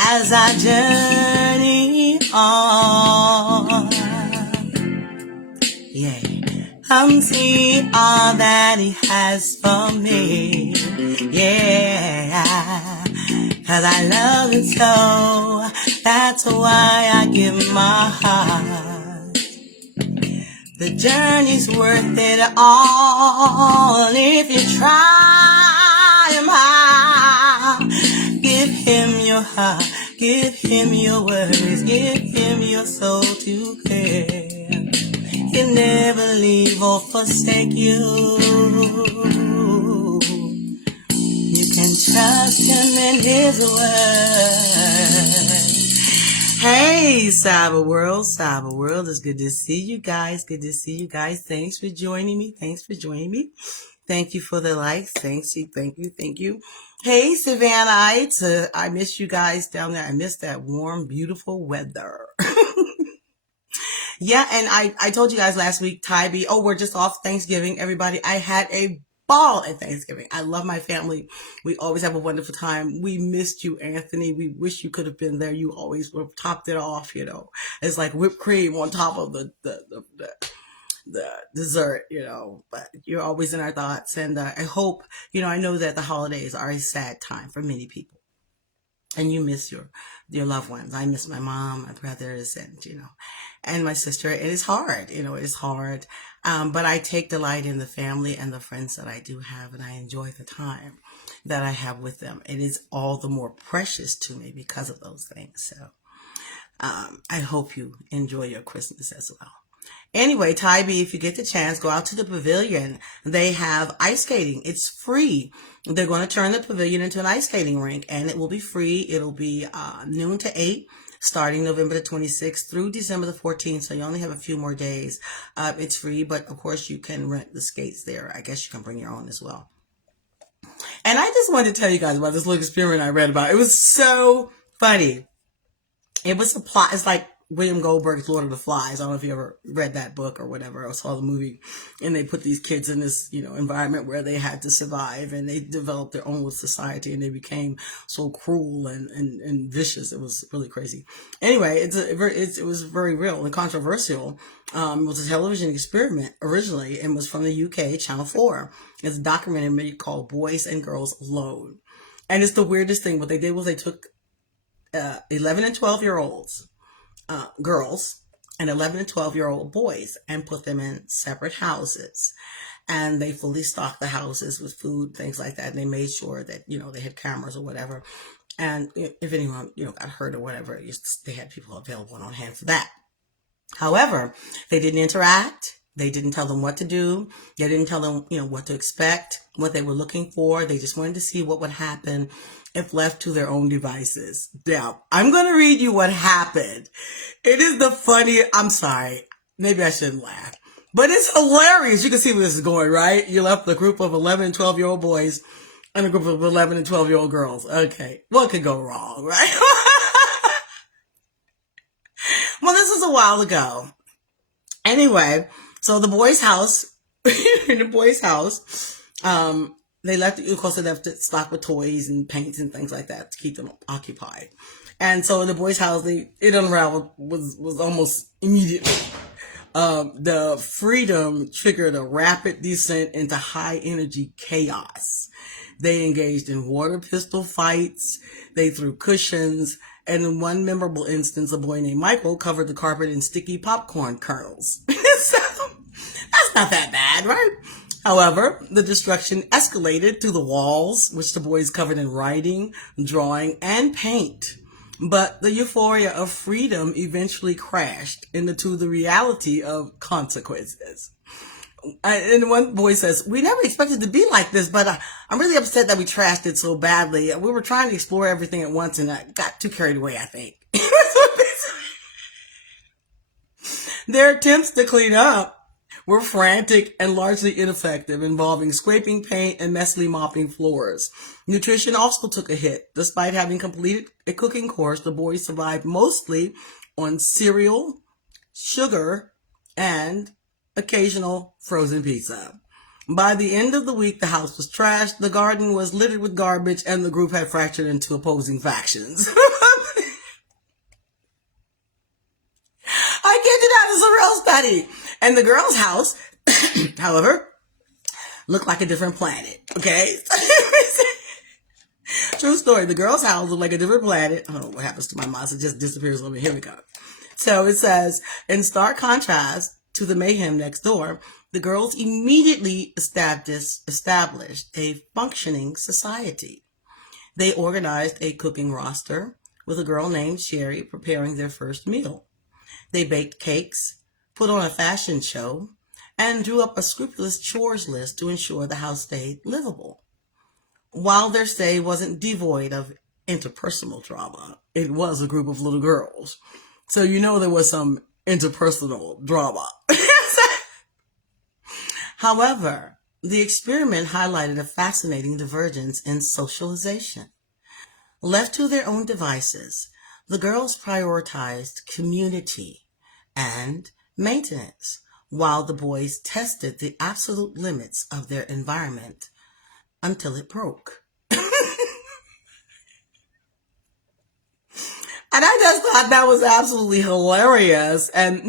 as I journey on. Yeah, come see all that he has for me. Yeah, 'cause I love him so, that's why I give my heart. The journey's worth it all if you try him hard. Give him your heart, give him your worries, give him your soul to care. He'll never leave or forsake you. You can trust him in his word. Hey, Cyber World, it's good to see you guys. Thanks for joining me. Thank you for the likes. Thank you. Hey, Savannah, I miss you guys down there. I miss that warm, beautiful weather. Yeah, and I told you guys last week, Tybee, we're just off Thanksgiving, everybody. I had a ball at Thanksgiving. I love my family. We always have a wonderful time. We missed you, Anthony. We wish you could have been there. You always would have topped it off, It's like whipped cream on top of the dessert, but you're always in our thoughts. And I hope, I know that the holidays are a sad time for many people. And you miss your loved ones. I miss my mom, my brothers, and my sister. It is hard, it is hard. But I take delight in the family and the friends that I do have, and I enjoy the time that I have with them. It is all the more precious to me because of those things. So I hope you enjoy your Christmas as well. Anyway, Tybee, if you get the chance, go out to the pavilion. They have ice skating. It's free. They're going to turn the pavilion into an ice skating rink, and it will be free. It'll be noon to 8, starting November the 26th through December the 14th. So you only have a few more days. It's free, but of course you can rent the skates there. I guess you can bring your own as well. And I just wanted to tell you guys about this little experiment I read about. It was so funny. It was a plot. It's like William Goldberg's Lord of the Flies. I don't know if you ever read that book or whatever, or saw the movie. And they put these kids in this, environment where they had to survive, and they developed their own society, and they became so cruel and vicious. It was really crazy. Anyway, it was very real and controversial. It was a television experiment originally, and was from the UK, Channel 4. It's a documentary called Boys and Girls Alone. And it's the weirdest thing. What they did was they took 11 and 12-year-olds, girls, and 11 and 12-year-old boys, and put them in separate houses. And they fully stocked the houses with food, things like that. And they made sure that, they had cameras or whatever. And if anyone, got hurt or whatever, they had people available on hand for that. However, they didn't interact. They didn't tell them what to do. They didn't tell them, what to expect, what they were looking for. They just wanted to see what would happen if left to their own devices. Now, I'm going to read you what happened. It is the funniest. I'm sorry. Maybe I shouldn't laugh. But it's hilarious. You can see where this is going, right? You left a group of 11 and 12-year-old boys and a group of 11 and 12-year-old girls. Okay. What could go wrong, right? Well, this was a while ago. Anyway, so the boys' house, in the boys' house, they left, of course, they left it stocked with toys and paints and things like that to keep them occupied. And so in the boys' house, it unraveled was almost immediately. The freedom triggered a rapid descent into high energy chaos. They engaged in water pistol fights. They threw cushions. And in one memorable instance, a boy named Michael covered the carpet in sticky popcorn kernels. So that's not that bad, right? However, the destruction escalated to the walls, which the boys covered in writing, drawing, and paint. But the euphoria of freedom eventually crashed into the reality of consequences. And one boy says, "We never expected to be like this, but I'm really upset that we trashed it so badly. We were trying to explore everything at once, and I got too carried away, I think." Their attempts to clean up were frantic and largely ineffective, involving scraping paint and messily mopping floors. Nutrition also took a hit. Despite having completed a cooking course, the boys survived mostly on cereal, sugar, and occasional frozen pizza. By the end of the week, the house was trashed, the garden was littered with garbage, and the group had fractured into opposing factions. study. And the girl's house, however, looked like a different planet. Okay. True story. The girl's house looked like a different planet. I don't know what happens to my mouse. It just disappears on me. Here we go. So it says, in stark contrast to the mayhem next door, the girls immediately established a functioning society. They organized a cooking roster with a girl named Sherry preparing their first meal. They baked cakes, put on a fashion show, and drew up a scrupulous chores list to ensure the house stayed livable. While their stay wasn't devoid of interpersonal drama, it was a group of little girls. So you know there was some interpersonal drama. However, the experiment highlighted a fascinating divergence in socialization. Left to their own devices, the girls prioritized community and maintenance, while the boys tested the absolute limits of their environment until it broke. And I just thought that was absolutely hilarious. And,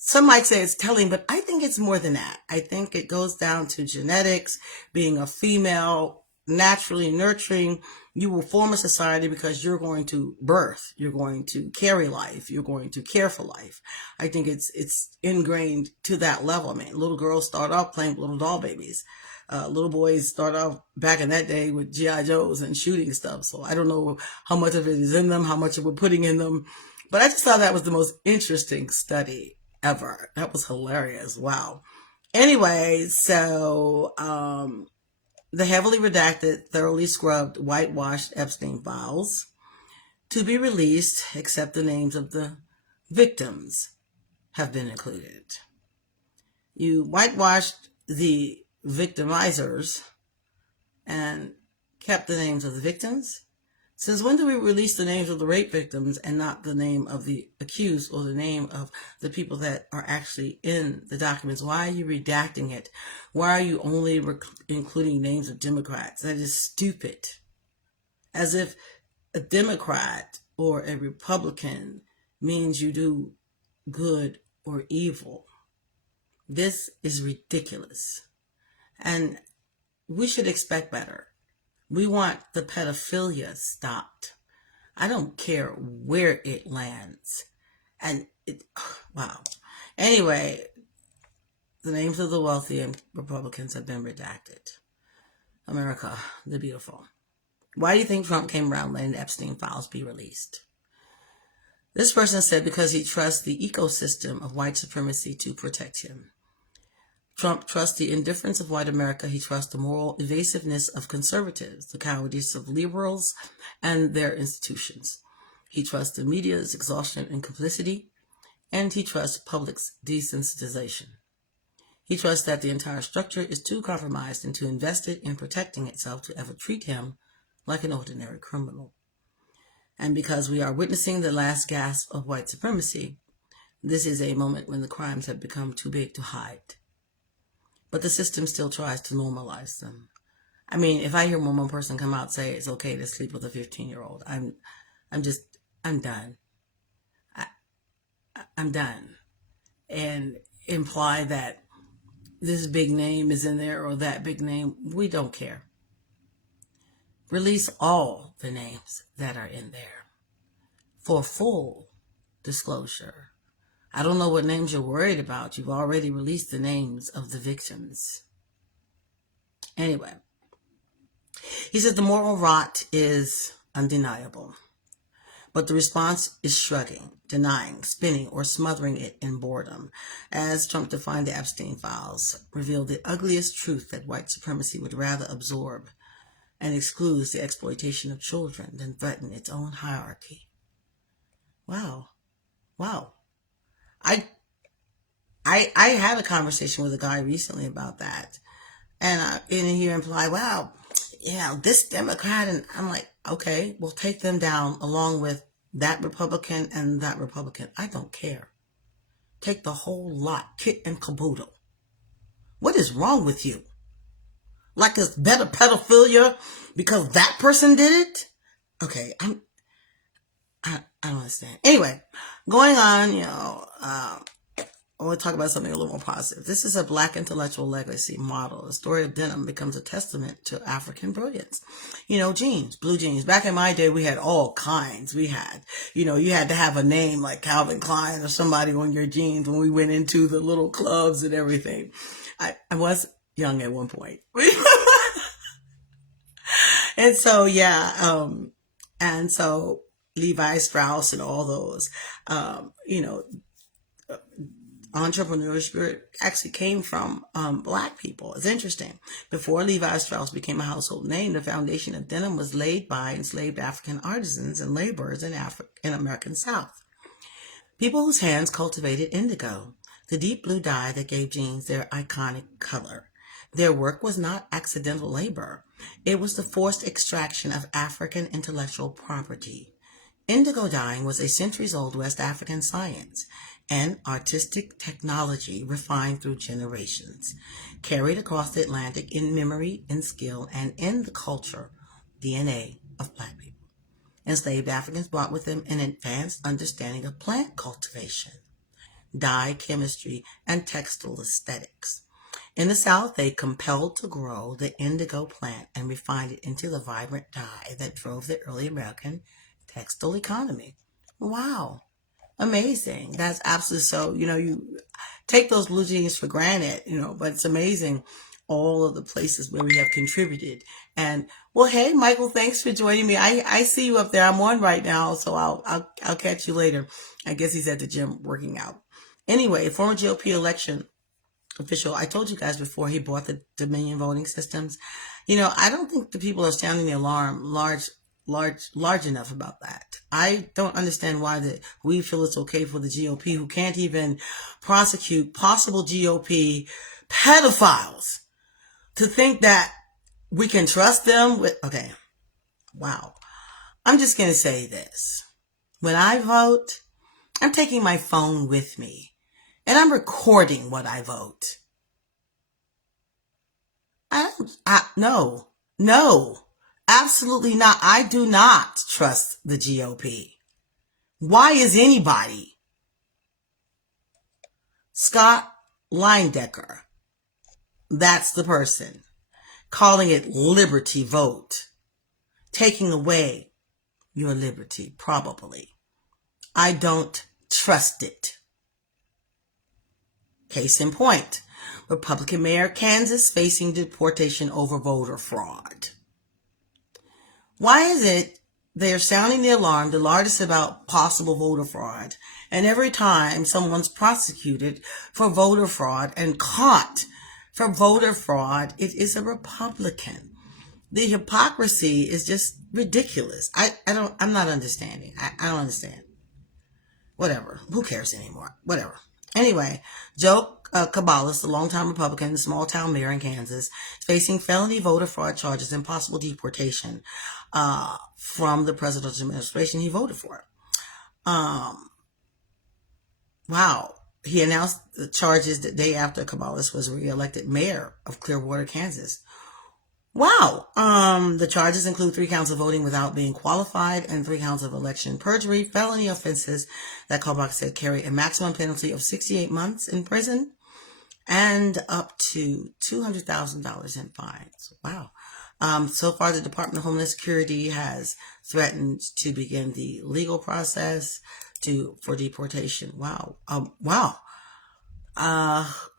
some might say it's telling, but I think it's more than that. I think it goes down to genetics, being a female, naturally nurturing. You will form a society because you're going to birth, you're going to carry life, you're going to care for life. I think it's ingrained to that level. I mean, little girls start off playing with little doll babies. Little boys start off back in that day with G.I. Joes and shooting stuff. So I don't know how much of it is in them, how much we're putting in them. But I just thought that was the most interesting study ever. That was hilarious. Wow. Anyway, so the heavily redacted, thoroughly scrubbed, whitewashed Epstein files to be released, except the names of the victims have been included. You whitewashed the victimizers and kept the names of the victims. Since when do we release the names of the rape victims and not the name of the accused or the name of the people that are actually in the documents? Why are you redacting it? Why are you only including names of Democrats? That is stupid. As if a Democrat or a Republican means you do good or evil. This is ridiculous. And we should expect better. We want the pedophilia stopped. I don't care where it lands. And wow. Anyway, the names of the wealthy and Republicans have been redacted. America, the beautiful. Why do you think Trump came around letting the Epstein files be released? This person said because he trusts the ecosystem of white supremacy to protect him. Trump trusts the indifference of white America. He trusts the moral evasiveness of conservatives, the cowardice of liberals and their institutions. He trusts the media's exhaustion and complicity, and he trusts public's desensitization. He trusts that the entire structure is too compromised and too invested in protecting itself to ever treat him like an ordinary criminal. And because we are witnessing the last gasp of white supremacy, this is a moment when the crimes have become too big to hide. But the system still tries to normalize them. I mean, if I hear one person come out and say it's okay to sleep with a 15-year-old, I'm done. I'm done. And imply that this big name is in there or that big name, we don't care. Release all the names that are in there for full disclosure. I don't know what names you're worried about. You've already released the names of the victims. Anyway, he said the moral rot is undeniable, but the response is shrugging, denying, spinning, or smothering it in boredom, as Trump defined the Epstein files, revealed the ugliest truth that white supremacy would rather absorb and excludes the exploitation of children than threaten its own hierarchy. Wow. I had a conversation with a guy recently about that, and he implied, "Wow, this Democrat," and I'm like, "Okay, we'll take them down along with that Republican and that Republican. I don't care. Take the whole lot, kit and caboodle. What is wrong with you? Like it's better pedophilia because that person did it? Okay, I don't understand. Anyway, going on, I want to talk about something a little more positive. This is a Black intellectual legacy model. The story of denim becomes a testament to African brilliance. Jeans, blue jeans. Back in my day, we had all kinds. We had, you had to have a name like Calvin Klein or somebody on your jeans when we went into the little clubs and everything. I was young at one point. And so, yeah, and so Levi Strauss and all those, um, you know, entrepreneurial spirit actually came from Black people. It's interesting. Before Levi Strauss became a household name, the foundation of denim was laid by enslaved African artisans and laborers in American South. People whose hands cultivated indigo, the deep blue dye that gave jeans their iconic color. Their work was not accidental labor. It was the forced extraction of African intellectual property. Indigo dyeing was a centuries-old West African science and artistic technology refined through generations, carried across the Atlantic in memory, in skill, and in the culture, DNA of Black people. Enslaved Africans brought with them an advanced understanding of plant cultivation, dye chemistry, and textile aesthetics. In the South, they compelled to grow the indigo plant and refined it into the vibrant dye that drove the early American textile economy. Wow. Amazing. That's absolutely so. You take those blue jeans for granted, but it's amazing all of the places where we have contributed. And well, hey, Michael, thanks for joining me. I see you up there. I'm on right now, so I'll catch you later. I guess he's at the gym working out. Anyway, former GOP election official, I told you guys before he bought the Dominion voting systems. I don't think the people are sounding the alarm large enough about that. I don't understand why we feel it's okay for the GOP, who can't even prosecute possible GOP pedophiles, to think that we can trust them with, okay, wow. I'm just going to say this. When I vote, I'm taking my phone with me and I'm recording what I vote. No, absolutely not. I do not trust the GOP. Why is anybody? Scott Leindecker, that's the person, calling it liberty vote, taking away your liberty, probably. I don't trust it. Case in point, Republican Mayor Kansas facing deportation over voter fraud. Why is it they're sounding the alarm, the largest about possible voter fraud, and every time someone's prosecuted for voter fraud and caught for voter fraud, it is a Republican? The hypocrisy is just ridiculous. I'm not understanding. I don't understand. Whatever. Who cares anymore? Whatever. Anyway, Joe Caballos, the longtime Republican, small town mayor in Kansas, facing felony voter fraud charges and possible deportation from the presidential administration he voted for. Wow. He announced the charges the day after Caballos was reelected mayor of Clearwater, Kansas. Wow. The charges include 3 counts of voting without being qualified and 3 counts of election perjury, felony offenses that Caballos said carry a maximum penalty of 68 months in prison and up to $200,000 in fines. Wow. So far, the Department of Homeland Security has threatened to begin the legal process for deportation. Wow. Wow.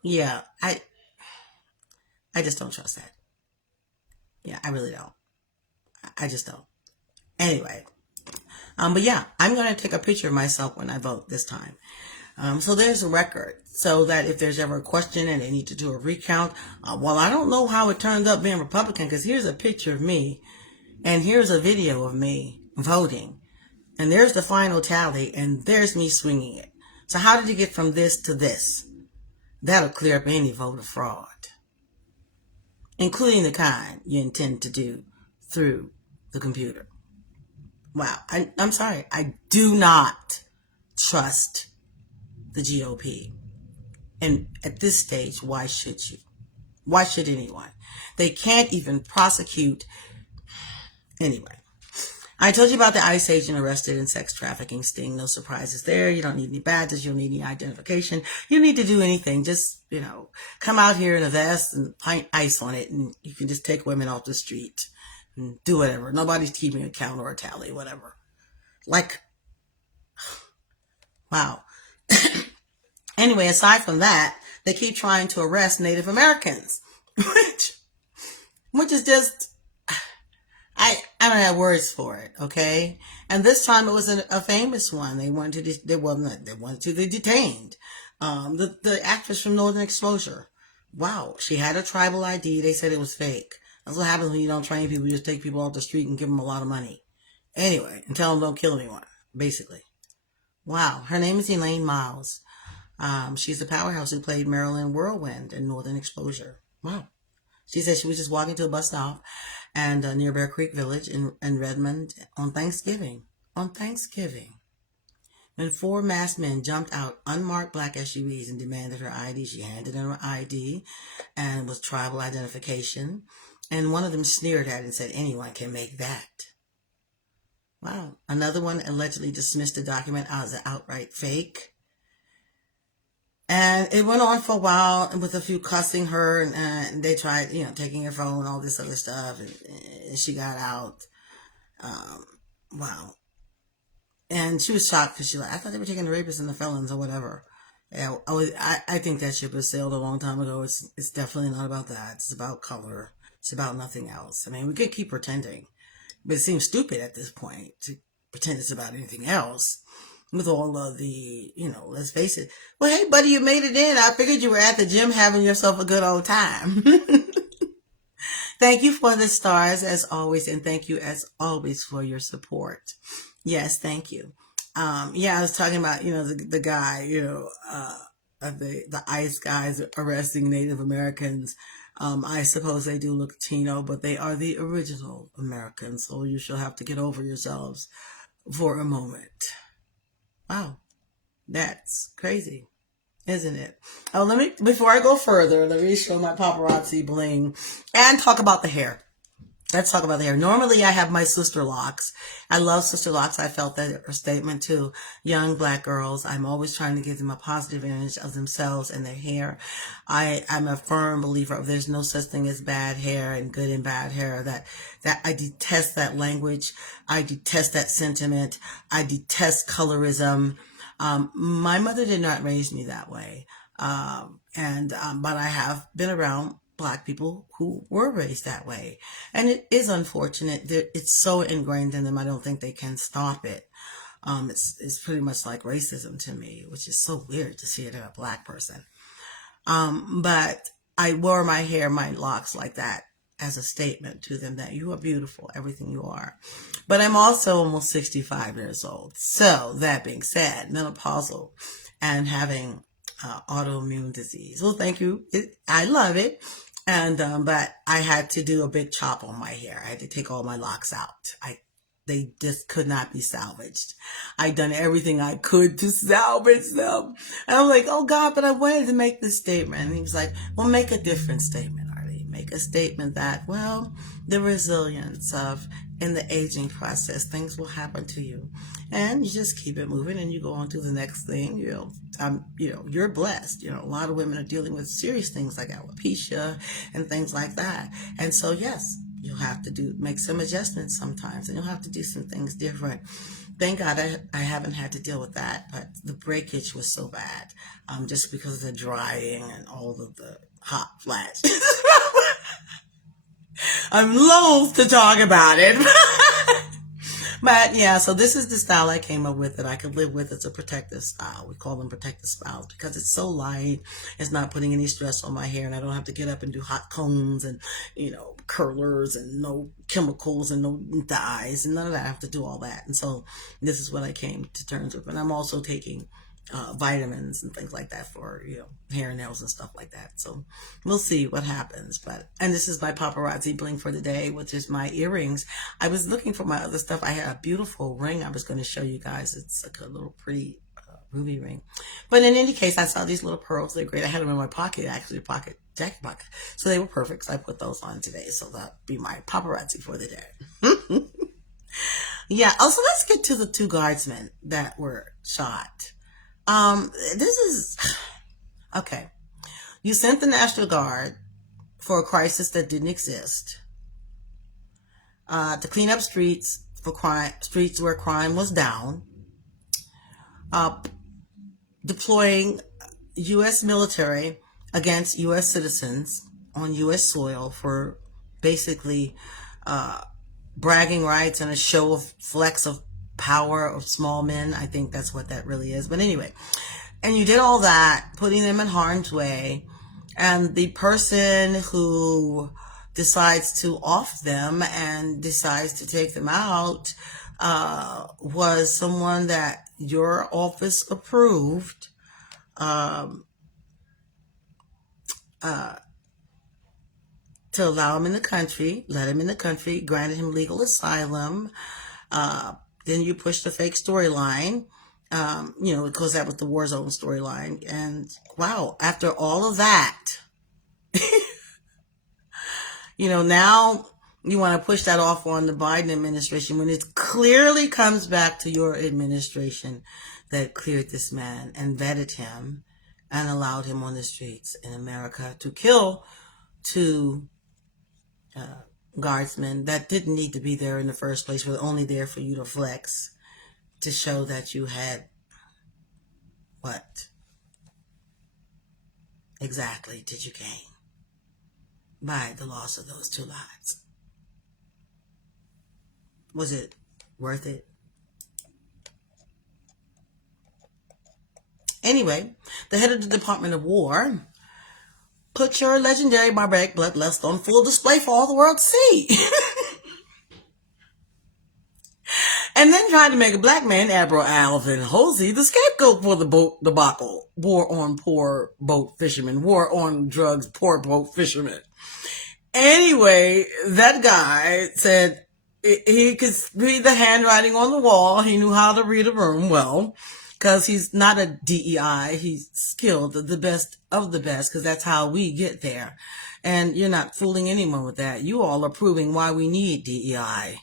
Yeah, I just don't trust that. Yeah, I really don't. I just don't. Anyway, but yeah, I'm going to take a picture of myself when I vote this time. So there's a record, so that if there's ever a question and they need to do a recount, well, I don't know how it turned up being Republican, because here's a picture of me, and here's a video of me voting, and there's the final tally, and there's me swinging it. So how did you get from this to this? That'll clear up any voter fraud, including the kind you intend to do through the computer. Wow. I'm sorry. I do not trust the GOP. And at this stage, why should you? Why should anyone? They can't even prosecute. Anyway, I told you about the ICE agent arrested in sex trafficking sting. No surprises there. You don't need any badges. You don't need any identification. You don't need to do anything. Just, come out here in a vest and paint ice on it, and you can just take women off the street and do whatever. Nobody's keeping a count or a tally, whatever. Like, wow. Anyway, aside from that, they keep trying to arrest Native Americans, which is just, I don't have words for it, okay? And this time it was a famous one. They wanted to they detained the actress from Northern Exposure. Wow, she had a tribal ID. They said it was fake. That's what happens when you don't train people. You just take people off the street and give them a lot of money. Anyway, and tell them don't kill anyone, basically. Wow, her name is Elaine Miles. She's the powerhouse who played Marilyn Whirlwind in Northern Exposure. Wow. She said she was just walking to a bus stop and near Bear Creek Village in Redmond on Thanksgiving. When four masked men jumped out unmarked black SUVs and demanded her ID, she handed them her ID and was tribal identification. And one of them sneered at it and said, anyone can make that. Wow. Another one allegedly dismissed the document as an outright fake. And it went on for a while with a few cussing her, and they tried, taking her phone, all this other stuff, and she got out. Wow. And she was shocked because I thought they were taking the rapists and the felons or whatever. Yeah, I think that ship was sailed a long time ago. It's definitely not about that. It's about color. It's about nothing else. I mean, we could keep pretending, but it seems stupid at this point to pretend it's about anything else. With all of the, let's face it. Well, hey, buddy, you made it in. I figured you were at the gym having yourself a good old time. Thank you for the stars as always. And thank you as always for your support. Yes, thank you. I was talking about, the guy, the ICE guys arresting Native Americans. I suppose they do look Latino, but they are the original Americans. So you shall have to get over yourselves for a moment. Wow, that's crazy, isn't it? Oh, before I go further, let me show my paparazzi bling and talk about the hair. Let's talk about the hair. Normally, I have my sister locks. I love sister locks. I felt that a statement to young black girls. I'm always trying to give them a positive image of themselves and their hair. I'm a firm believer of there's no such thing as bad hair and good and bad hair. That I detest that language. I detest that sentiment. I detest colorism. My mother did not raise me that way. But I have been around Black people who were raised that way. And it is unfortunate that it's so ingrained in them. I don't think they can stop it. It's pretty much like racism to me, which is so weird to see it in a Black person. But I wore my hair, my locks like that as a statement to them that you are beautiful, everything you are. But I'm also almost 65 years old. So that being said, menopausal and having autoimmune disease. Well, thank you. I love it. And, but I had to do a big chop on my hair. I had to take all my locks out. They just could not be salvaged. I'd done everything I could to salvage them. And I'm like, oh God, but I wanted to make this statement. And he was like, well, make a different statement, Arlie. Make a statement that, well, the resilience of in the aging process, things will happen to you. And you just keep it moving and you go on to the next thing. You're blessed. A lot of women are dealing with serious things like alopecia and things like that. And so, yes, you'll have to make some adjustments sometimes, and you'll have to do some things different. Thank God I haven't had to deal with that, but the breakage was so bad, just because of the drying and all of the hot flashes. I'm loath to talk about it. But yeah, so this is the style I came up with that I could live with. It's a protective style. We call them protective styles because it's so light. It's not putting any stress on my hair, and I don't have to get up and do hot combs and, curlers and no chemicals and no dyes and none of that. I have to do all that. And so this is what I came to terms with. And I'm also taking vitamins and things like that for, hair and nails and stuff like that. So we'll see what happens. And this is my paparazzi bling for the day, which is my earrings. I was looking for my other stuff. I had a beautiful ring I was going to show you guys. It's like a little pretty ruby ring. But in any case, I saw these little pearls. They're great. I had them in my pocket, actually, jacket pocket. So they were perfect. So I put those on today. So that'll be my paparazzi for the day. Yeah. Also, let's get to the two guardsmen that were shot. This is okay. You sent the National Guard for a crisis that didn't exist, to clean up streets for crime, streets where crime was down, uh, deploying U.S. military against U.S. citizens on U.S. soil for basically uh, bragging rights and a show of flex of power of small men. I think that's what that really is. But anyway, and you did all that, putting them in harm's way. And the person who decides to off them and decides to take them out was someone that your office approved, um, uh, to allow him in the country, let him in the country, granted him legal asylum. Then you pushed the fake storyline, because that was the war zone storyline. And wow, after all of that, now you want to push that off on the Biden administration when it clearly comes back to your administration that cleared this man and vetted him and allowed him on the streets in America to kill two guardsmen that didn't need to be there in the first place, were only there for you to flex, to show that you had what exactly did you gain by the loss of those two lives? Was it worth it? Anyway, the head of the Department of War put your legendary barbaric bloodlust on full display for all the world to see. And then tried to make a black man, Admiral Alvin Halsey, the scapegoat for the boat debacle. War on poor boat fishermen. War on drugs, poor boat fishermen. Anyway, that guy said he could read the handwriting on the wall. He knew how to read a room well, because he's not a DEI. He's skilled, the best of the best, because that's how we get there. And you're not fooling anyone with that. You all are proving why we need DEI,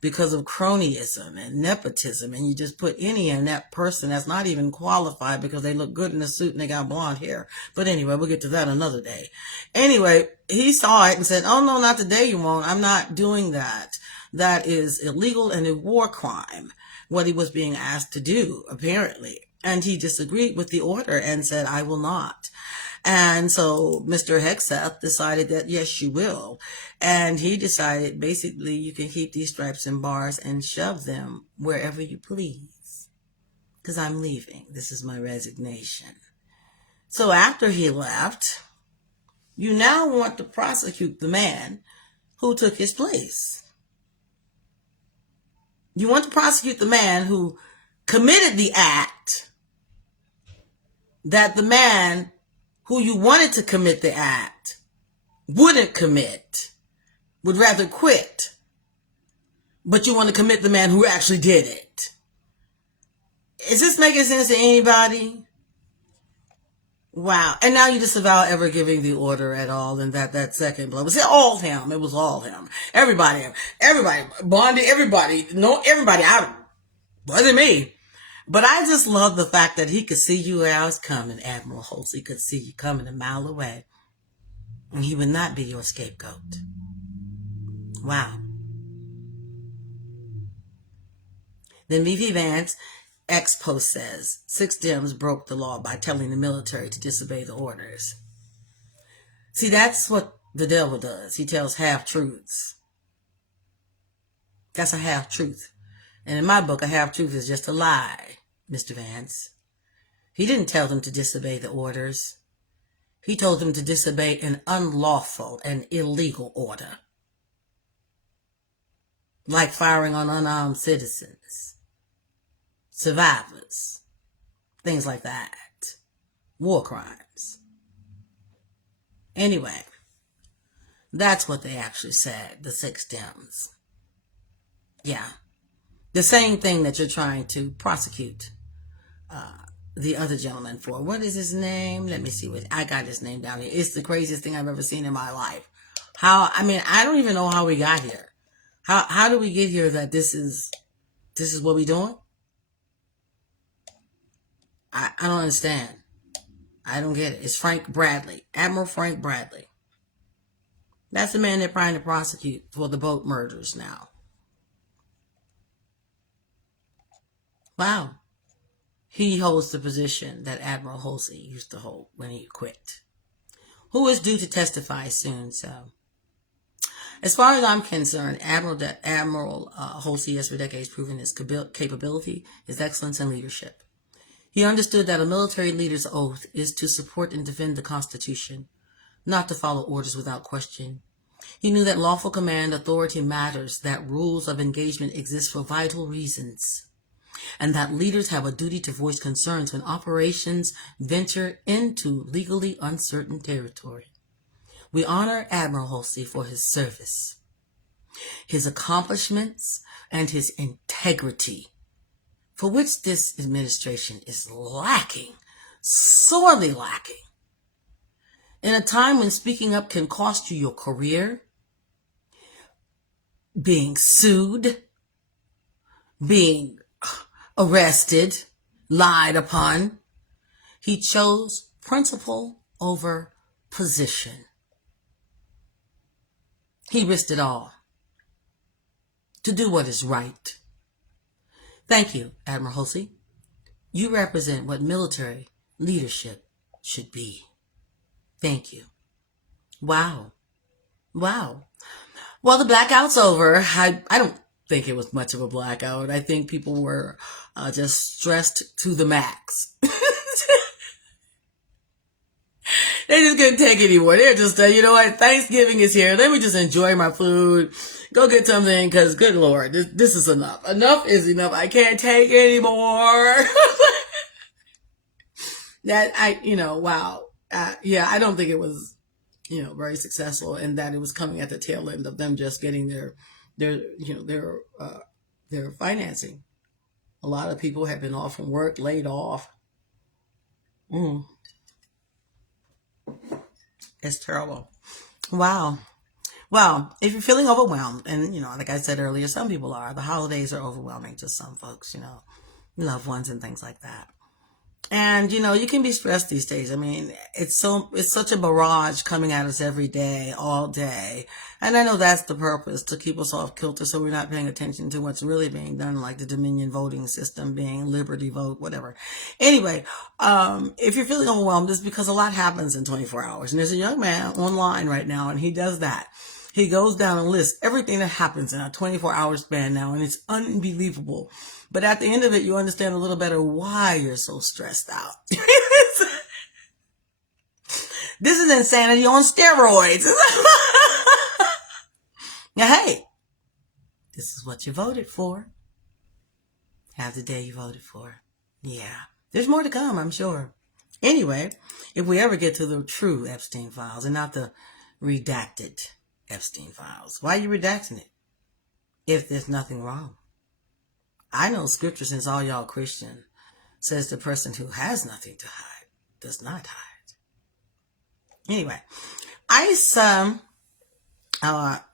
because of cronyism and nepotism. And you just put any inept person that's not even qualified because they look good in a suit and they got blonde hair. But anyway, we'll get to that another day. Anyway, he saw it and said, oh no, not today you won't. I'm not doing that. That is illegal and a war crime, what he was being asked to do, apparently. And he disagreed with the order and said, I will not. And so Mr. Hegseth decided that, yes, you will. And he decided basically you can keep these stripes and bars and shove them wherever you please, because I'm leaving. This is my resignation. So after he left, you now want to prosecute the man who took his place. You want to prosecute the man who committed the act that the man who you wanted to commit the act wouldn't commit, would rather quit. But you want to commit the man who actually did it. Is this making sense to anybody? Wow. And now you disavow ever giving the order at all, and that second blow. It was all him. It was all him. Everybody, Bondi, everybody, out. Wasn't me. But I just love the fact that he could see you as coming, Admiral Holtz. He could see you coming a mile away. And he would not be your scapegoat. Wow. Then V.V. Vance, ex-post says, 6 Dems broke the law by telling the military to disobey the orders. See, that's what the devil does. He tells half-truths. That's a half-truth. And in my book, a half-truth is just a lie, Mr. Vance. He didn't tell them to disobey the orders. He told them to disobey an unlawful and illegal order. Like firing on unarmed citizens, survivors, things like that. War crimes. Anyway, that's what they actually said, the 6 Dems. Yeah. The same thing that you're trying to prosecute the other gentleman for. What is his name? Let me see what I got his name down here. It's the craziest thing I've ever seen in my life. I don't even know how we got here. How do we get here that this is This is what we doing? I don't understand. I don't get it. It's Frank Bradley, Admiral Frank Bradley. That's the man they're trying to prosecute for the boat murders now. Wow. He holds the position that Admiral Halsey used to hold when he quit, who is due to testify soon. So, as far as I'm concerned, Admiral Halsey has for decades proven his capability, his excellence, and leadership. He understood that a military leader's oath is to support and defend the Constitution, not to follow orders without question. He knew that lawful command authority matters, that rules of engagement exist for vital reasons, and that leaders have a duty to voice concerns when operations venture into legally uncertain territory. We honor Admiral Halsey for his service, his accomplishments, and his integrity, for which this administration is lacking, sorely lacking. In a time when speaking up can cost you your career, being sued, being arrested, lied upon, he chose principle over position. He risked it all to do what is right. Thank you, Admiral Halsey. You represent what military leadership should be. Thank you. Wow. Wow. Well, the blackout's over. I don't think it was much of a blackout. I think people were just stressed to the max. They just couldn't take it anymore. They're just, you know what? Thanksgiving is here. Let me just enjoy my food. Go get something, because good Lord, this is enough. Enough is enough. I can't take anymore. Wow. Yeah, I don't think it was, very successful, and that it was coming at the tail end of them just getting their financing. A lot of people have been off from work, laid off. It's terrible. Wow. Well, if you're feeling overwhelmed, and like I said earlier, some people are. The holidays are overwhelming to some folks, loved ones and things like that. And you can be stressed these days. I mean, it's such a barrage coming at us every day, all day. And I know that's the purpose, to keep us off kilter so we're not paying attention to what's really being done, like the Dominion voting system being Liberty vote, whatever. Anyway, if you're feeling overwhelmed, it's because a lot happens in 24 hours. And there's a young man online right now, and he does that. He goes down and lists everything that happens in a 24-hour span now, and it's unbelievable. But at the end of it, you understand a little better why you're so stressed out. This is insanity on steroids. Now, hey, this is what you voted for. Have the day you voted for. Yeah, there's more to come, I'm sure. Anyway, if we ever get to the true Epstein files and not the redacted Epstein files, why are you redacting it if there's nothing wrong? I know scripture, since all y'all Christian, says the person who has nothing to hide does not hide. Anyway, ICE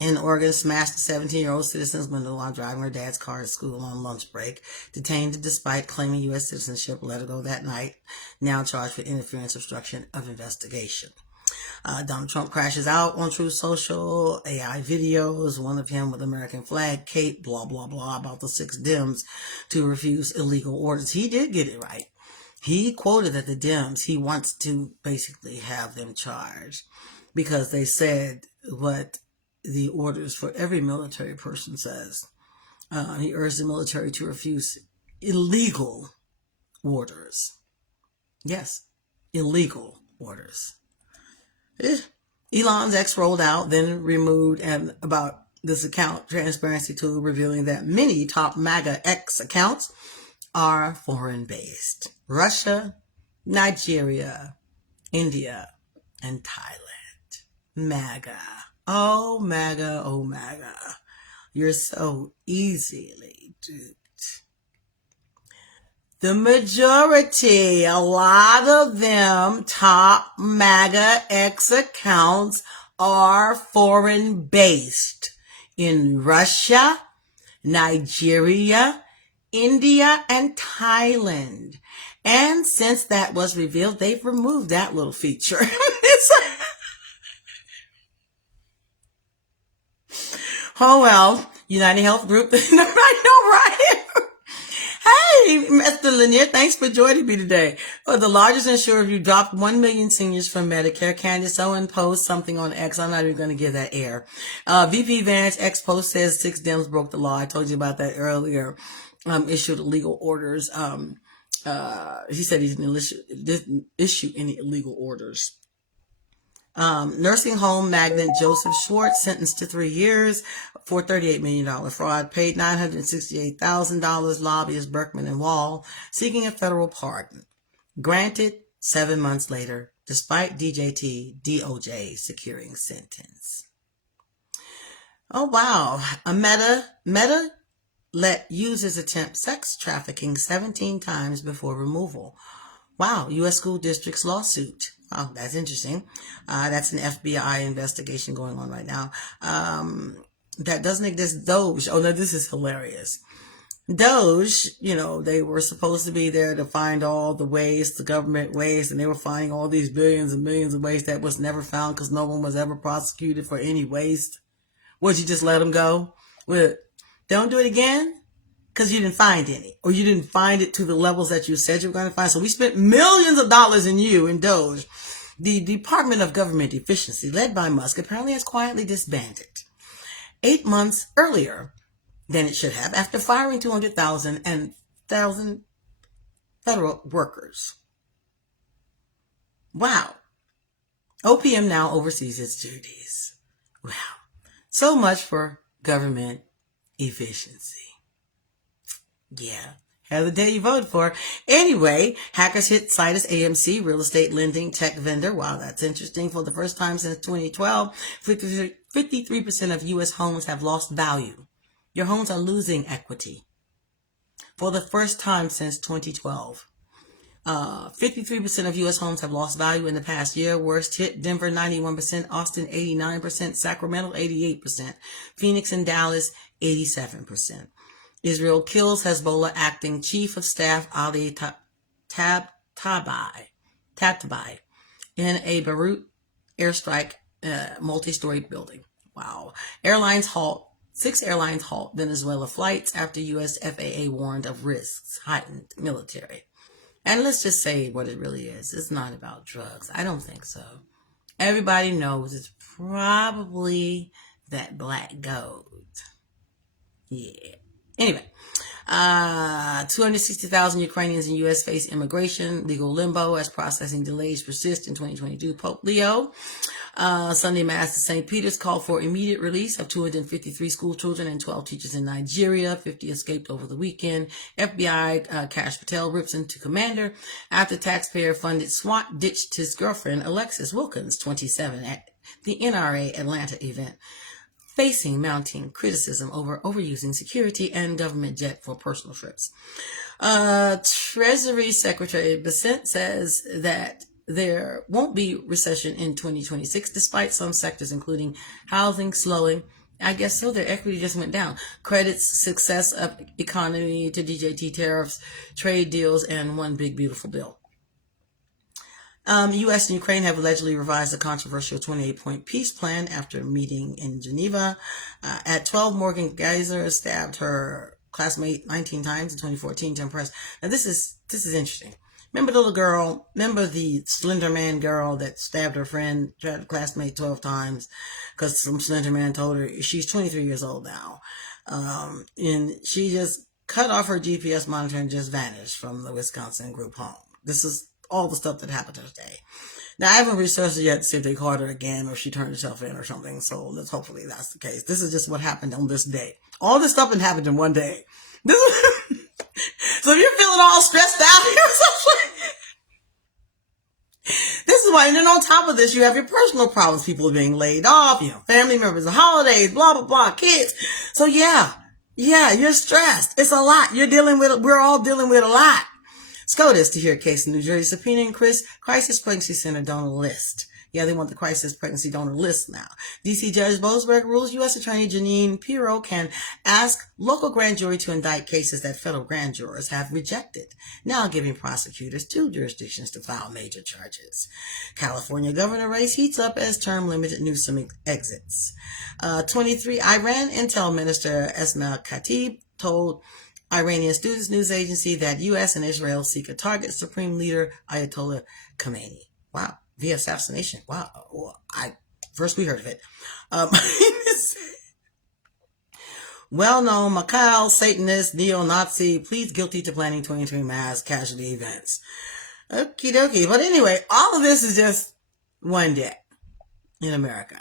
in Oregon smashed a 17-year-old citizen's window while driving her dad's car to school on lunch break. Detained despite claiming U.S. citizenship, let her go that night. Now charged with interference, obstruction of investigation. Donald Trump crashes out on Truth Social, AI videos, one of him with American flag, cape, blah, blah, blah, about the 6 Dems to refuse illegal orders. He did get it right. He quoted that the Dems, he wants to basically have them charged because they said what the orders for every military person says. He urged the military to refuse illegal orders. Yes, illegal orders. Elon's X rolled out, then removed, and about this account transparency tool revealing that many top MAGA X accounts are foreign-based. Russia, Nigeria, India, and Thailand. MAGA. Oh, MAGA, oh, MAGA. You're so easily duped. The majority, a lot of them, top MAGA X accounts are foreign-based in Russia, Nigeria, India, and Thailand. And since that was revealed, they've removed that little feature. Oh well, United Health Group. I know, right? Hey, Mr. Lanier, thanks for joining me today. For the largest insurer review dropped 1 million seniors from Medicare. Candace Owen posted something on X. I'm not even going to give that air. VP Vance X post says 6 Dems broke the law. I told you about that earlier. Issued illegal orders. He said he didn't issue any illegal orders. Nursing home magnate Joseph Schwartz sentenced to 3 years for $38 million fraud, paid $968,000. Lobbyist Berkman and Wall seeking a federal pardon, granted 7 months later, despite DOJ securing sentence. Oh wow! A Meta let users attempt sex trafficking 17 times before removal. Wow, U.S. school district's lawsuit. Oh, that's interesting. That's an FBI investigation going on right now. That doesn't exist. Doge. Oh, no, this is hilarious. Doge, they were supposed to be there to find all the waste, the government waste, and they were finding all these billions and millions of waste that was never found because no one was ever prosecuted for any waste. Would you just let them go? Well, don't do it again? Because you didn't find any, or you didn't find it to the levels that you said you were going to find. So we spent millions of dollars in Doge. The Department of Government Efficiency, led by Musk, apparently has quietly disbanded 8 months earlier than it should have, after firing 200,000 federal workers. Wow. OPM now oversees its duties. Wow. So much for government efficiency. Yeah. Have the day you voted for. Anyway, hackers hit Citus AMC, real estate lending tech vendor. Wow, that's interesting. For the first time since 2012, 53% of U.S. homes have lost value. Your homes are losing equity. For the first time since 2012. 53% of U.S. homes have lost value in the past year. Worst hit, Denver 91%, Austin 89%, Sacramento 88%, Phoenix and Dallas 87%. Israel kills Hezbollah acting chief of staff Ali Tabtabai in a Beirut airstrike, multi-story building. Wow. 6 airlines halt Venezuela flights after U.S. FAA warned of risks, heightened military. And let's just say what it really is. It's not about drugs. I don't think so. Everybody knows it's probably that black gold. Yeah. Anyway, 260,000 Ukrainians in the U.S. face immigration, legal limbo as processing delays persist in 2022. Pope Leo, Sunday Mass at St. Peter's called for immediate release of 253 school children and 12 teachers in Nigeria. 50 escaped over the weekend. FBI, Kash Patel rips into commander after taxpayer-funded SWAT ditched his girlfriend, Alexis Wilkins, 27, at the NRA Atlanta event, facing mounting criticism over overusing security and government jet for personal trips. Treasury Secretary Bessent says that there won't be recession in 2026, despite some sectors, including housing, slowing. I guess so. Their equity just went down. Credits success of economy to DJT tariffs, trade deals, and one big beautiful bill. U.S. and Ukraine have allegedly revised the controversial 28-point peace plan after a meeting in Geneva. At 12, Morgan Geyser stabbed her classmate 19 times in 2014 to impress. Now this is interesting. Remember the little girl? Remember the Slender Man girl that stabbed her friend, her classmate 12 times because some Slender Man told her she's 23 years old now, and she just cut off her GPS monitor and just vanished from the Wisconsin group home. This is all the stuff that happened to her today. Now, I haven't researched it yet to see if they caught her again or if she turned herself in or something. So hopefully that's the case. This is just what happened on this day. All this stuff happened in one day. So if you're feeling all stressed out or something, this is why. And then on top of this, you have your personal problems. People are being laid off, family members, the holidays, blah, blah, blah, kids. So yeah, you're stressed. It's a lot. We're all dealing with a lot. SCOTUS to hear a case in New Jersey subpoenaing Crisis Pregnancy Center donor list. Yeah, they want the crisis pregnancy donor list now. D.C. Judge Boasberg rules U.S. Attorney Jeanine Pirro can ask local grand jury to indict cases that federal grand jurors have rejected, now giving prosecutors 2 jurisdictions to file major charges. California governor race heats up as term-limited Newsom exits. 23, Iran Intel Minister Esmail Khatib told Iranian Students News Agency that U.S. and Israel seek to target Supreme Leader Ayatollah Khamenei. Wow. Via assassination. Wow. First we heard of it. Well-known Macal Satanist neo-Nazi pleads guilty to planning 23 mass casualty events. Okie dokie. But anyway, all of this is just one day in America.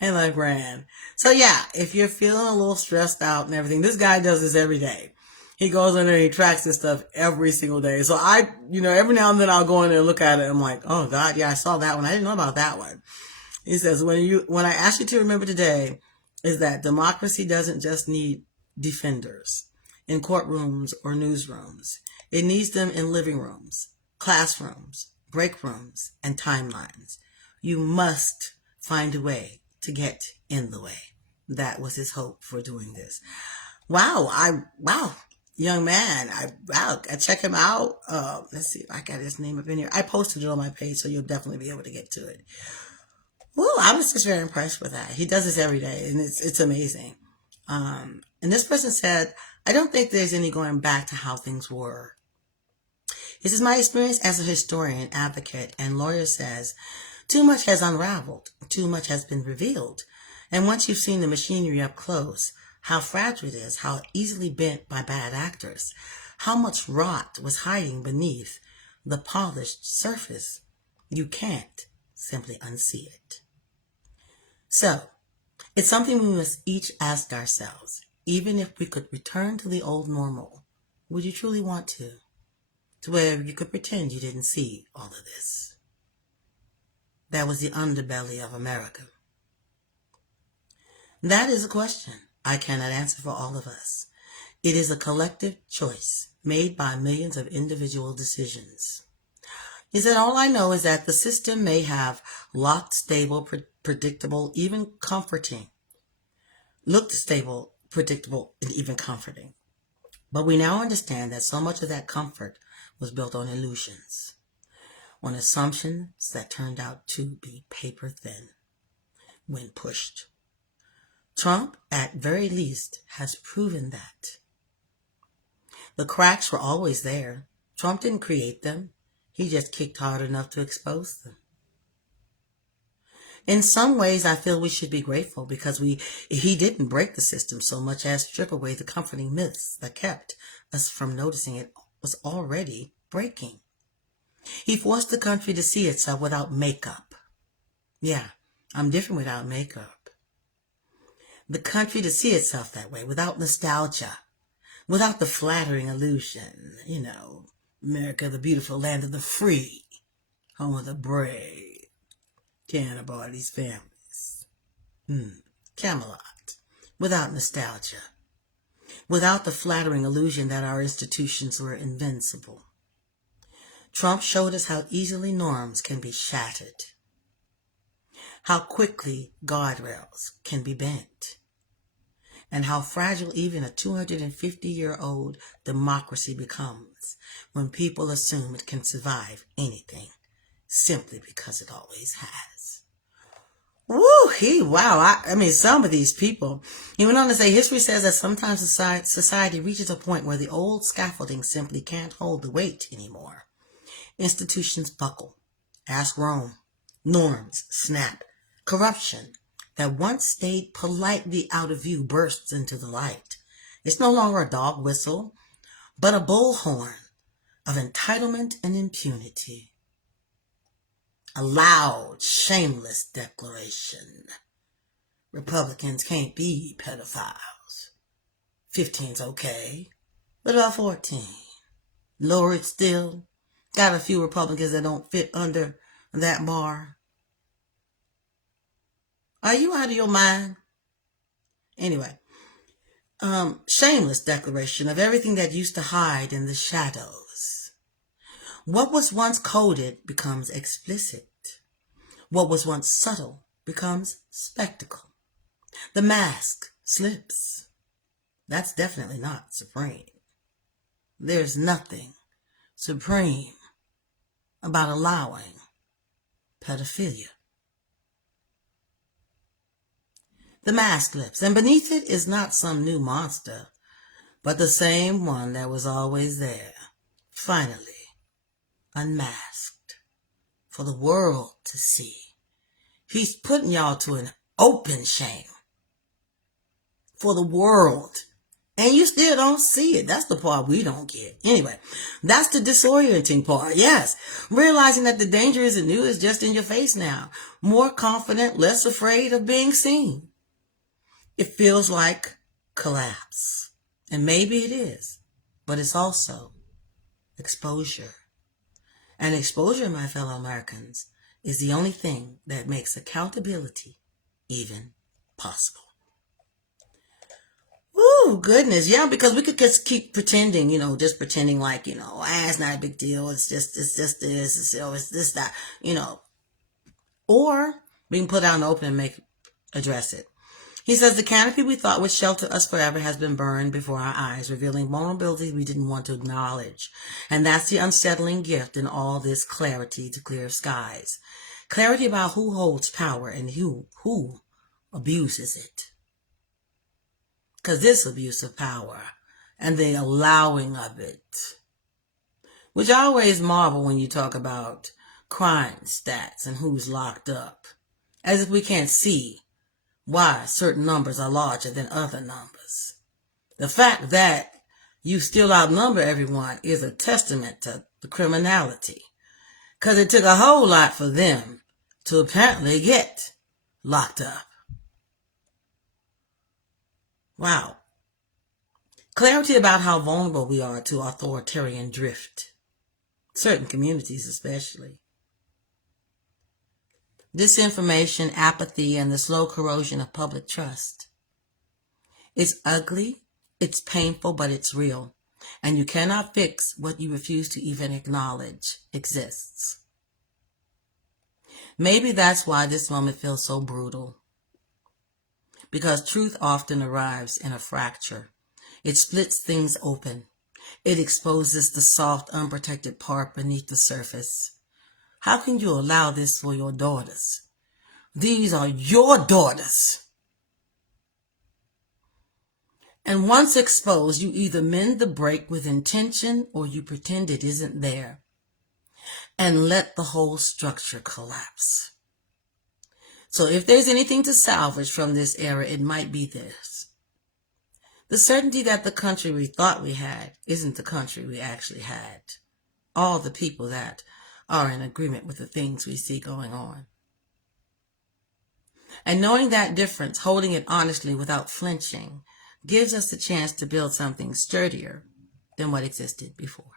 And like grand. So yeah, if you're feeling a little stressed out and everything, this guy does this every day. He goes in there and he tracks this stuff every single day. So every now and then I'll go in there and look at it. I'm like, oh God, yeah, I saw that one. I didn't know about that one. He says, when I ask you to remember today is that democracy doesn't just need defenders in courtrooms or newsrooms. It needs them in living rooms, classrooms, break rooms, and timelines. You must find a way to get in the way. That was his hope for doing this. Wow. Young man. I check him out. Let's see if I got his name up in here. I posted it on my page, so you'll definitely be able to get to it. Well, I was just very impressed with that. He does this every day, and it's amazing. And this person said, I don't think there's any going back to how things were. This is my experience as a historian, advocate, and lawyer says, too much has unraveled. Too much has been revealed. And once you've seen the machinery up close, how fragile it is, how easily bent by bad actors, how much rot was hiding beneath the polished surface, you can't simply unsee it. So, it's something we must each ask ourselves. Even if we could return to the old normal, would you truly want to? To where you could pretend you didn't see all of this. That was the underbelly of America. That is a question I cannot answer for all of us. It is a collective choice made by millions of individual decisions. He said, all I know is that the system may have looked stable, predictable, even comforting. Looked stable, predictable, and even comforting. But we now understand that so much of that comfort was built on illusions, on assumptions that turned out to be paper thin when pushed. Trump, at very least, has proven that. The cracks were always there. Trump didn't create them. He just kicked hard enough to expose them. In some ways, I feel we should be grateful because he didn't break the system so much as strip away the comforting myths that kept us from noticing it was already breaking. He forced the country to see itself without makeup. Yeah, I'm different without makeup. The country to see itself that way, without nostalgia, without the flattering illusion, America, the beautiful land of the free, home of the brave, can't all these families. Camelot, without nostalgia, without the flattering illusion that our institutions were invincible. Trump showed us how easily norms can be shattered, how quickly guardrails can be bent, and how fragile even a 250-year-old democracy becomes when people assume it can survive anything simply because it always has. Wow. I mean, some of these people. He went on to say, history says that sometimes society reaches a point where the old scaffolding simply can't hold the weight anymore. Institutions buckle. Ask Rome. Norms snap. Corruption that once stayed politely out of view bursts into the light. It's no longer a dog whistle, but a bullhorn of entitlement and impunity. A loud, shameless declaration. Republicans can't be pedophiles. 15's okay. What about 14? Lower it still. Got a few Republicans that don't fit under that bar. Are you out of your mind? Anyway, shameless declaration of everything that used to hide in the shadows. What was once coded becomes explicit. What was once subtle becomes spectacle. The mask slips. That's definitely not supreme. There's nothing supreme about allowing pedophilia. The mask slips, and beneath it is not some new monster, but the same one that was always there, finally unmasked for the world to see. He's putting y'all to an open shame for the world. And you still don't see it. That's the part we don't get. Anyway, that's the disorienting part. Yes. Realizing that the danger isn't new, it's just in your face now. More confident, less afraid of being seen. It feels like collapse. And maybe it is. But it's also exposure. And exposure, my fellow Americans, is the only thing that makes accountability even possible. Ooh, goodness. Yeah, because we could just keep pretending, just pretending like, it's not a big deal. It's just this, it's this, that, Or we can put out an open and address it. He says the canopy we thought would shelter us forever has been burned before our eyes, revealing vulnerabilities we didn't want to acknowledge. And that's the unsettling gift in all this clarity to clear skies. Clarity about who holds power and who abuses it. Because this abuse of power and the allowing of it, which I always marvel when you talk about crime stats and who's locked up, as if we can't see why certain numbers are larger than other numbers. The fact that you still outnumber everyone is a testament to the criminality, because it took a whole lot for them to apparently get locked up. Wow. Clarity about how vulnerable we are to authoritarian drift. Certain communities especially. Disinformation, apathy, and the slow corrosion of public trust. It's ugly, it's painful, but it's real. And you cannot fix what you refuse to even acknowledge exists. Maybe that's why this moment feels so brutal. Because truth often arrives in a fracture. It splits things open. It exposes the soft, unprotected part beneath the surface. How can you allow this for your daughters? These are your daughters. And once exposed, you either mend the break with intention or you pretend it isn't there and let the whole structure collapse. So if there's anything to salvage from this era, it might be this. The certainty that the country we thought we had isn't the country we actually had. All the people that are in agreement with the things we see going on. And knowing that difference, holding it honestly without flinching, gives us the chance to build something sturdier than what existed before.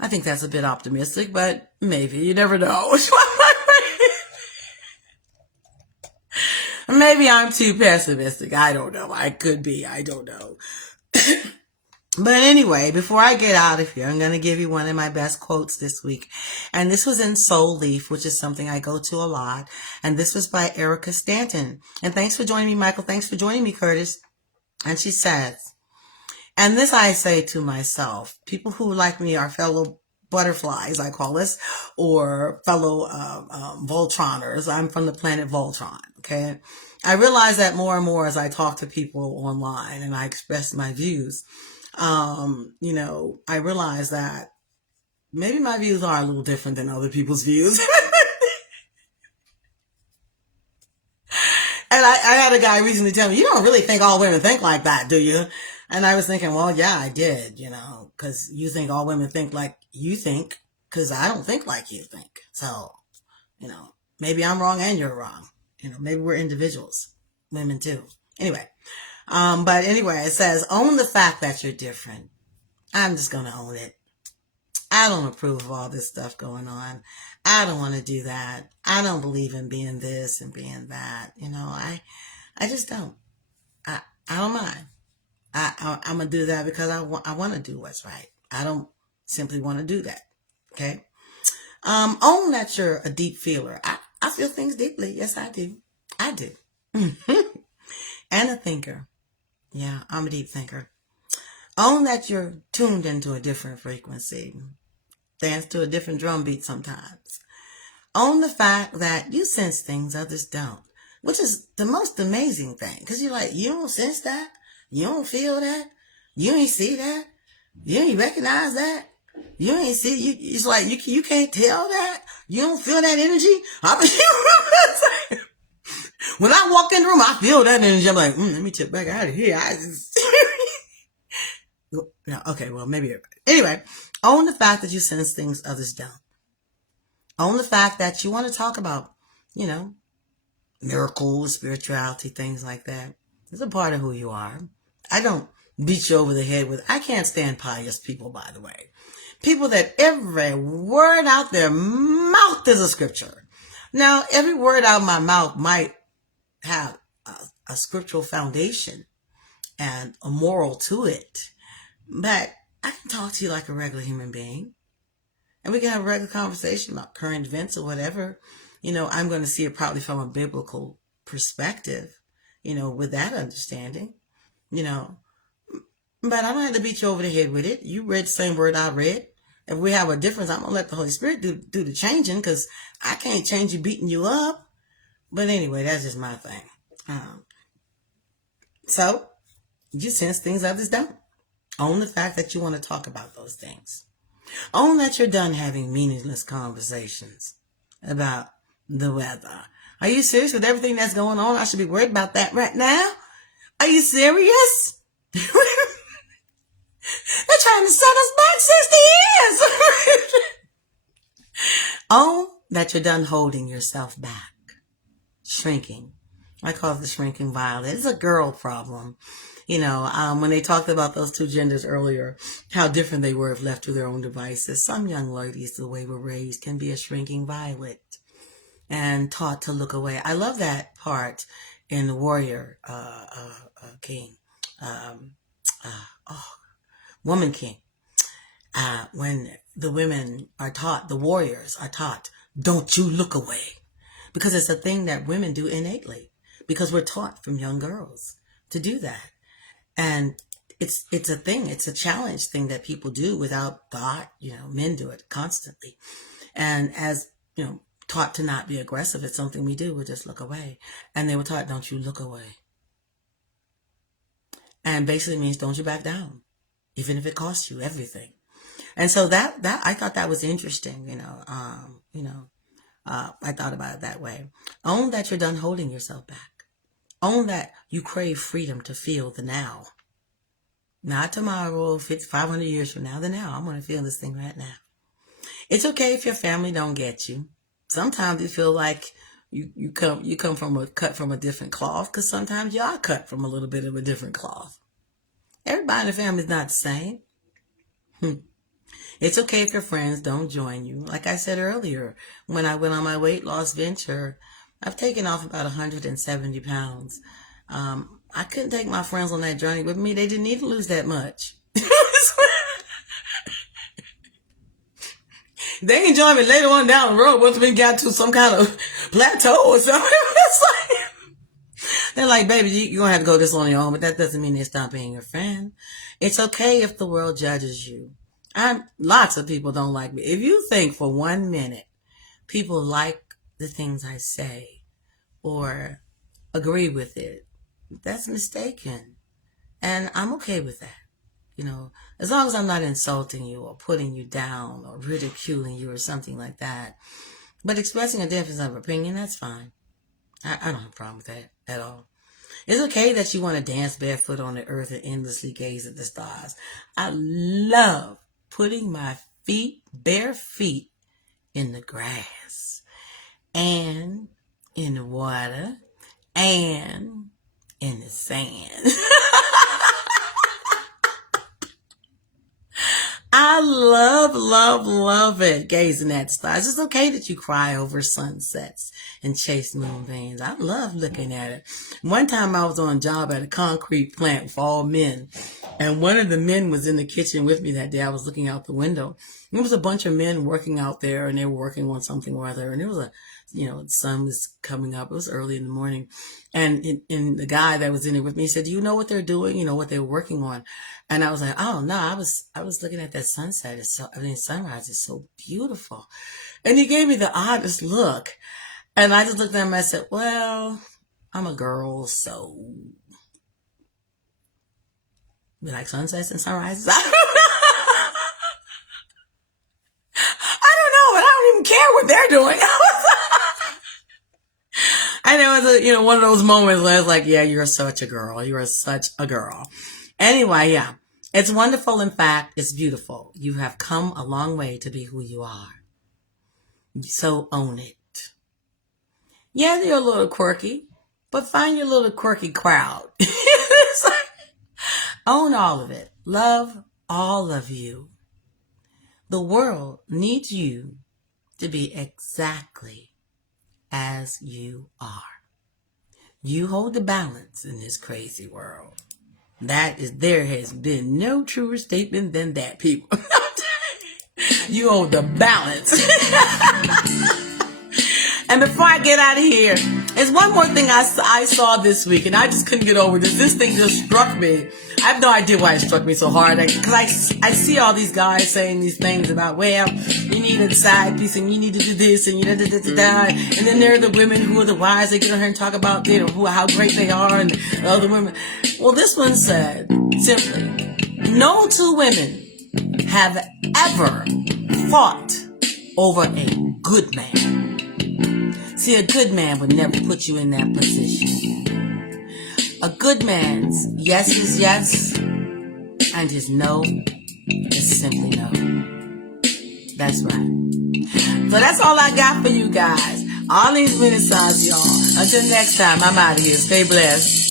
I think that's a bit optimistic, but maybe. You never know. Maybe I'm too pessimistic. I don't know. I could be. I don't know. But anyway, before I get out of here, I'm going to give you one of my best quotes this week. And this was in Soul Leaf, which is something I go to a lot. And this was by Erica Stanton. And thanks for joining me, Michael. Thanks for joining me, Curtis. And she says, and this I say to myself, people who like me are fellow butterflies, I call us, or fellow Voltroners. I'm from the planet Voltron, okay? I realize that more and more as I talk to people online and I express my views. I realize that maybe my views are a little different than other people's views. And I had a guy recently tell me, you don't really think all women think like that, do you? And I was thinking, well, yeah, I did, because you think all women think like you think, because I don't think like you think. So, maybe I'm wrong and you're wrong. Maybe we're individuals, women too. Anyway. But anyway, it says, own the fact that you're different. I'm just going to own it. I don't approve of all this stuff going on. I don't want to do that. I don't believe in being this and being that. I just don't. I don't mind. I'm going to do that because I want to do what's right. I don't simply want to do that. Okay. Own that you're a deep feeler. feel things deeply. Yes, I do. I do. And a thinker. Yeah, I'm a deep thinker. Own that you're tuned into a different frequency. Dance to a different drum beat sometimes. Own the fact that you sense things others don't, which is the most amazing thing. Because you're like, you don't sense that? You don't feel that? You ain't see that? You ain't recognize that? You ain't see, it's like, you can't tell that? You don't feel that energy? When I walk in the room, I feel that energy. I'm like, let me check back out of here. I just... No, okay, well, maybe everybody. Anyway, own the fact that you sense things others don't. Own the fact that you want to talk about, miracles, spirituality, things like that. It's a part of who you are. I don't beat you over the head with, I can't stand pious people, by the way. People that every word out their mouth is a scripture. Now, every word out of my mouth might have a scriptural foundation and a moral to it. But I can talk to you like a regular human being. And we can have a regular conversation about current events or whatever. I'm going to see it probably from a biblical perspective, with that understanding, But I don't have to beat you over the head with it. You read the same word I read. If we have a difference, I'm going to let the Holy Spirit do the changing, because I can't change you beating you up. But anyway, that's just my thing. So, you sense things others don't. Own the fact that you want to talk about those things. Own that you're done having meaningless conversations about the weather. Are you serious with everything that's going on? I should be worried about that right now? Are you serious? They're trying to set us back 60 years. Own that you're done holding yourself back. Shrinking. I call it the shrinking violet. It's a girl problem. When they talked about those two genders earlier, how different they were if left to their own devices. Some young ladies, the way we're raised, can be a shrinking violet and taught to look away. I love that part in the Warrior King, Woman King, when the women are taught, the warriors are taught, don't you look away. Because it's a thing that women do innately, because we're taught from young girls to do that. And it's a thing, it's a challenge thing that people do without thought. Men do it constantly. And as, taught to not be aggressive, it's something we do. We just look away. And they were taught, don't you look away. And basically means don't you back down, even if it costs you everything. And so that I thought that was interesting, I thought about it that way. Own that you're done holding yourself back. Own that you crave freedom to feel the now. Not tomorrow, 500 years from now, the now. I'm going to feel this thing right now. It's okay if your family don't get you. Sometimes you feel like you come from cut from a different cloth, because sometimes you are cut from a little bit of a different cloth. Everybody in the family is not the same. It's okay if your friends don't join you. Like I said earlier, when I went on my weight loss venture, I've taken off about 170 pounds. I couldn't take my friends on that journey with me. They didn't need to lose that much. They can join me later on down the road once we got to some kind of plateau or something. They're like, baby, you're going to have to go this on your own, but that doesn't mean they stop being your friend. It's okay if the world judges you. Lots of people don't like me. If you think for 1 minute people like the things I say or agree with it, that's mistaken. And I'm okay with that. As long as I'm not insulting you or putting you down or ridiculing you or something like that. But expressing a difference of opinion, that's fine. I don't have a problem with that at all. It's okay that you want to dance barefoot on the earth and endlessly gaze at the stars. I love putting my bare feet in the grass and in the water and in the sand. I love it. Gazing at stars. It's okay that you cry over sunsets and chase moonbeams. I love looking at it. One time I was on a job at a concrete plant for all men. And one of the men was in the kitchen with me that day. I was looking out the window. There was a bunch of men working out there, and they were working on something or other. And it was the sun was coming up. It was early in the morning. And the guy that was in it with me said, do you know what they're doing? You know, what they're working on? And I was like, oh no, I was looking at that sunset. Sunrise is so beautiful. And he gave me the oddest look. And I just looked at him and I said, well, I'm a girl, so we like sunsets and sunrises. I don't know, but I don't even care what they're doing. I know it was one of those moments where I was like, yeah, you're such a girl. You are such a girl. Anyway, yeah, it's wonderful. In fact, it's beautiful. You have come a long way to be who you are. So own it. Yeah, you're a little quirky, but find your little quirky crowd. Own all of it. Love all of you. The world needs you to be exactly as you are. You hold the balance in this crazy world. There has been no truer statement than that, people. You hold the balance. And before I get out of here, there's one more thing I saw this week, and I just couldn't get over this. This thing just struck me. I have no idea why it struck me so hard. Because I see all these guys saying these things about, well, you need a side piece, and you need to do this, and and then there are the women who are the wives. They get on here and talk about how great they are, and the other women. Well, this one said simply, no two women have ever fought over a good man. See, a good man would never put you in that position. A good man's yes is yes, and his no is simply no. That's right. So that's all I got for you guys. All these Renaissance, y'all. Until next time, I'm out of here. Stay blessed.